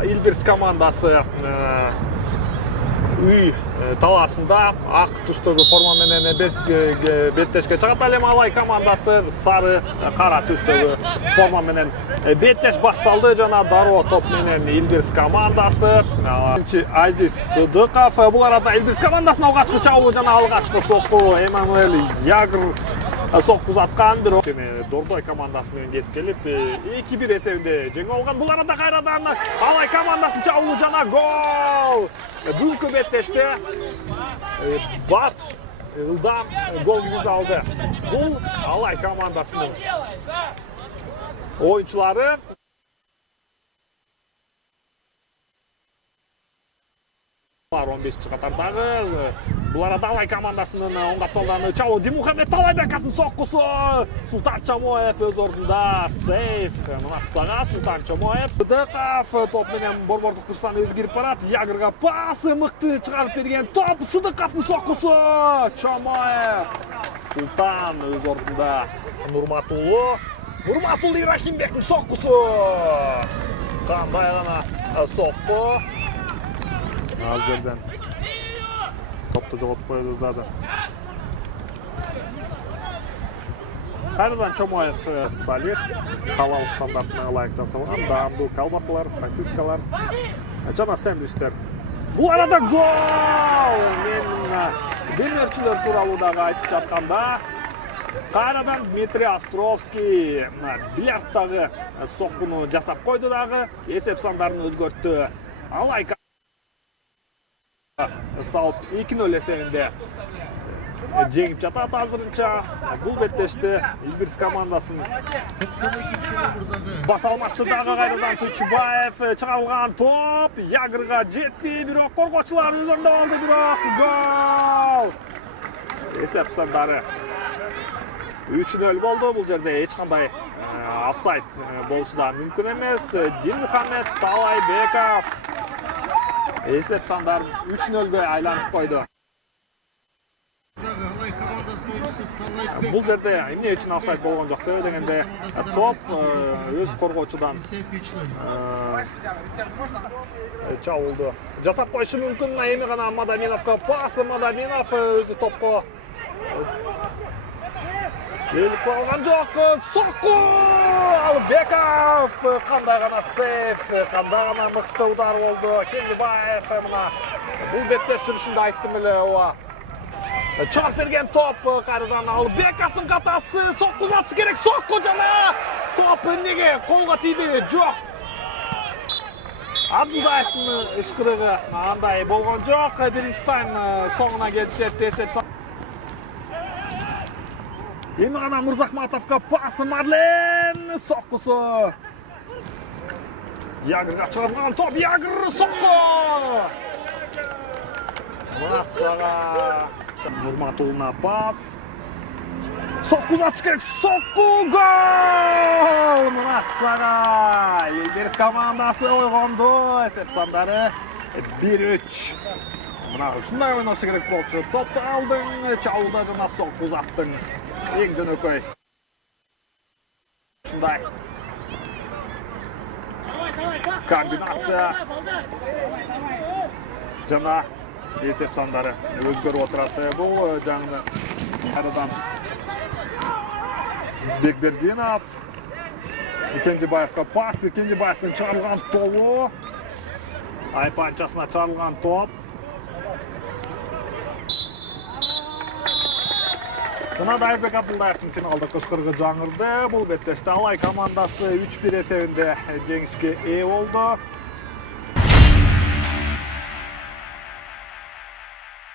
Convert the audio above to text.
Илбирс командасы үй таласында ак түстөгү форма менен беттешке чыгат. Ал эми Алай командасы сары кара түстөгү форма менен беттеш башталды. Жана дароо топ менен Илбирс командасы. Азиз Сыдыков. Бул арада Илбирс командасына алгачкы чабуу жана алгачкы сокку Эммануэль Ягр сокку узаткан. Бирок Дордой командасы менен кескелип 2-1 эсебинде жеңип алган. Бул арада кайрадан Алай командасынын чабуу жана гол. Бүгүнкү беттеште Бат ылдам гол киргизе алды. Бул Алай командасынын оюнчулары. Бар 15 катардагы. Бул арада Алай командасынын оң капталданы чабуу. Димухамед Талайбековдун соккусу. Султан Чамоев өз ордунда сейф. Мына сага Султан Чамоев. Сыдыков топ менен борбордук турстан өзгөрүп барат. Ягырга пасы мыкты чыгарып берген топ. Сыдыковдун соккусу. Чамоев. Султан өз ордунда. Нурматуллу Ирахимбектин соккусу. Кандай гана сокку. Az жерден топты жоготуп кое жаздады. Кайрадан Чомоев Салих халал стандартына ылайык жасалган даамдуу колбасалар, сосискалар жана сэндвичтер. Бул арада гол! Мен демирчилер тууралуу дагы айтып жатканда кайрадан Дмитрий Островский бильярдтагы соккуну жасап койду дагы эсеп сандарын өзгөрттү. Алай салып 2-0 эсебинде жеңип жатат азырынча. Бул беттеште Илбирс командасын баса алмашты дагы кайрадан Тучбаев чыгарылган топ Ягырга жетти, бирок коргоочулар өз ордунда болду, бирок гол. Эсеп сандары 3-0 болду. Бул жерде эч кандай офсайд болушу да мүмкүн эмес. Дилмухамед Талайбеков эсеп сандарын 3-0 айланып койду. Бул жерде эмне үчүн офсайд болгон жок? Себеби дегенде топ өз коргоочудан чабуулду жасап коюшу мүмкүн. Эми гана Мадаминовго пас. Мадаминов өзү топко элип алган жок. Сокку! Албеков кандай гана сейф, кандай гана мыкты удар болду. Кеңгибаев мына бул беттеш жүрүшүндө айттым эле, ооба. Чыгып берген топ кайрадан Албековдун катасы. Сокку узатыш керек. Сокку жана топ эмнеге колго тийди? Жок. Абдулдаевдин ышкырыгы андай болгон жок. Биринчи тайм соңуна келип жетти. Эсеп эми гана Мырзахматовго пас. Марлен соккусу. Ягырга чыгарылган топ. Ягыр сокку. Масага Нурматуллуна пас. Сокку узатыш керек. Сокку гол! Масага Илбирс командасы ойгонду. Эсеп сандары 1-3. Мына ушундай ойношу керек болчу. Топту алдың, чабууда жана сокку узаттың. Эң жөнөкөй. Ушундай комбинация жана эсеп сандары өзгөрүп отурат. Бул жаңы кайрадан Бекбердинов Кенжебаевга пас. Кенжебаевдин чыгарылган тобу айпанчасына чыгарылган топ. Жана Дайырбек Абдулдаевдин финалдык кышкырыгы жаңырды. Бул беттеште Алай командасы 3-1 эсебинде жеңишке ээ болду.